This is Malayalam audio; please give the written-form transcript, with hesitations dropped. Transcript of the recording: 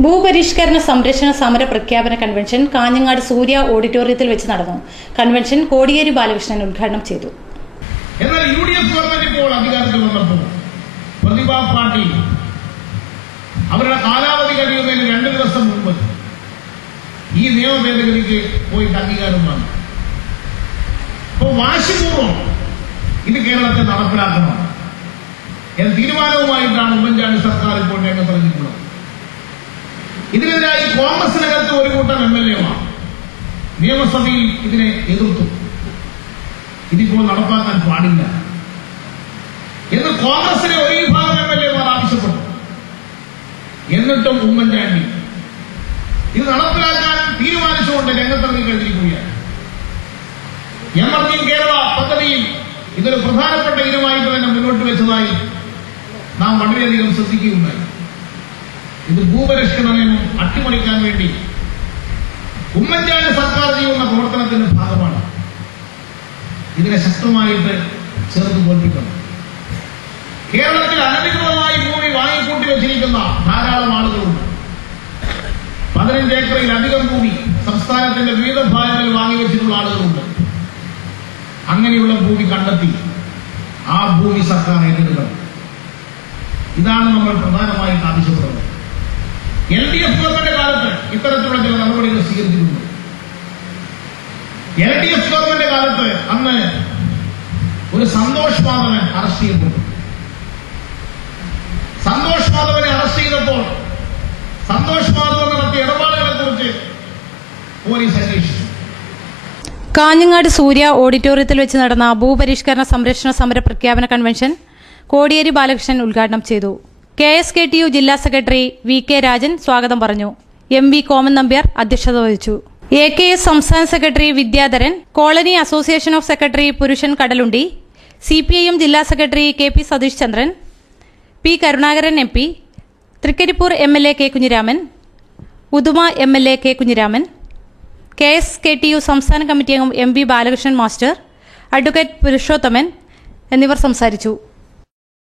ഭൂപരിഷ്കരണ സംരക്ഷണ സമര പ്രഖ്യാപന കൺവെൻഷൻ കാഞ്ഞങ്ങാട് സൂര്യ ഓഡിറ്റോറിയത്തിൽ വെച്ച് നടന്നു. കൺവെൻഷൻ കോടിയേരി ബാലകൃഷ്ണൻ ഉദ്ഘാടനം ചെയ്തു. എന്നാൽ യുഡിഎഫ് ഗവൺമെന്റ് ഇപ്പോൾ അധികാരത്തിൽ വന്നപ്പോൾ പ്രതിഭാ പാർട്ടി അവരുടെ കാലാവധി കഴിയുന്നതിന് 2 ദിവസം മുമ്പ് ഈ നിയമ ഭേദഗതിക്ക് പോയിട്ട് അംഗീകാരം വാങ്ങി. അപ്പോൾ വാശിപൂർവ്വം ഇത് കേരളത്തിൽ നടപ്പിലാക്കണം എന്ന തീരുമാനവുമായിട്ടാണ് ഉമ്മൻചാണ്ടി സർക്കാർ ഇപ്പോൾ രംഗത്തിറങ്ങിയിട്ടുള്ളത്. ഇതിനെതിരായി കോൺഗ്രസിനകത്ത് ഒരു കൂട്ടം എംഎൽഎമാർ നിയമസഭയിൽ ഇതിനെ എതിർത്തു. ഇതിപ്പോൾ നടപ്പാക്കാൻ പാടില്ല എന്ന് കോൺഗ്രസിലെ ഒരു വിഭാഗം എംഎൽഎമാർ ആവശ്യപ്പെട്ടു. എന്നിട്ടും ഉമ്മൻചാണ്ടി ഇത് നടപ്പിലാക്കാൻ തീരുമാനിച്ചുകൊണ്ട് രംഗത്തിറങ്ങി കഴിഞ്ഞിരിക്കുകയാണ്. എമർജിംഗ് കേരള പദ്ധതിയിൽ ഇതൊരു പ്രധാനപ്പെട്ട ഇനമായിട്ട് തന്നെ മുന്നോട്ട് വെച്ചതായി നാം വളരെയധികം ശ്രദ്ധിക്കുകയുണ്ടായി. ഇത് ഭൂപരിഷ്കരണ നിയമം അട്ടിമറിക്കാൻ വേണ്ടി ഉമ്മൻചാണ്ടി സർക്കാർ ചെയ്യുന്ന പ്രവർത്തനത്തിന്റെ ഭാഗമാണ്. ഇതിനെ ശക്തമായിട്ട് ചേർത്ത് തോൽപ്പിക്കണം. കേരളത്തിൽ അനധികൃതമായി ഭൂമി വാങ്ങിക്കൂട്ടി വെച്ചിരിക്കുന്ന ധാരാളം ആളുകളുണ്ട്. 15 ഏക്കറിലധികം ഭൂമി സംസ്ഥാനത്തിന്റെ വിവിധ ഭാഗങ്ങളിൽ വാങ്ങിവെച്ചിട്ടുള്ള ആളുകളുണ്ട്. അങ്ങനെയുള്ള ഭൂമി കണ്ടെത്തി ആ ഭൂമി സർക്കാർ ഏറ്റെടുക്കണം. ഇതാണ് നമ്മൾ പ്രധാനമായിട്ട് ആവശ്യപ്പെടുന്നത്. LDF ഗവൺമെന്റ് കാലത്ത് ഇത്തരത്തിലുള്ള ചില നടപടികൾ സ്വീകരിച്ചിട്ടുണ്ട്. LDF ഗവൺമെന്റ് കാലത്ത് അന്ന് ഒരു സന്തോഷ് മാധവൻ അറസ്റ്റ് ചെയ്യപ്പെട്ടു. സന്തോഷ് മാധവനെ അറസ്റ്റ് ചെയ്തപ്പോൾ സന്തോഷ് മാധവൻ നടത്തിയ ഇടപാടുകളെ കുറിച്ച് പോലീസ് അന്വേഷിച്ചു. കാഞ്ഞങ്ങാട് സൂര്യ ഓഡിറ്റോറിയത്തിൽ വെച്ച് നടന്ന ഭൂപരിഷ്കരണ സംരക്ഷണ സമര പ്രഖ്യാപന കൺവെൻഷൻ കോടിയേരി ബാലകൃഷ്ണൻ ഉദ്ഘാടനം ചെയ്തു. KSKTU ജില്ലാ സെക്രട്ടറി VK രാജൻ സ്വാഗതം പറഞ്ഞു. MV കോമൻ നമ്പ്യാർ അധ്യക്ഷത വഹിച്ചു. AKS സംസ്ഥാന secretary Vidyadharan, colony association of secretary Purushan Kadalundi, CPIM ജില്ലാ secretary KP Satheesh Chandran, P Karunakaran MP, Trikaripur MLA K Kunhiraman, Uduma MLA K Kunhiraman, KSKTU സംസ്ഥാന കമ്മിറ്റി അംഗം MV Balakrishnan master, advocate Purushothaman എന്നിവർ സംസാരിച്ചു.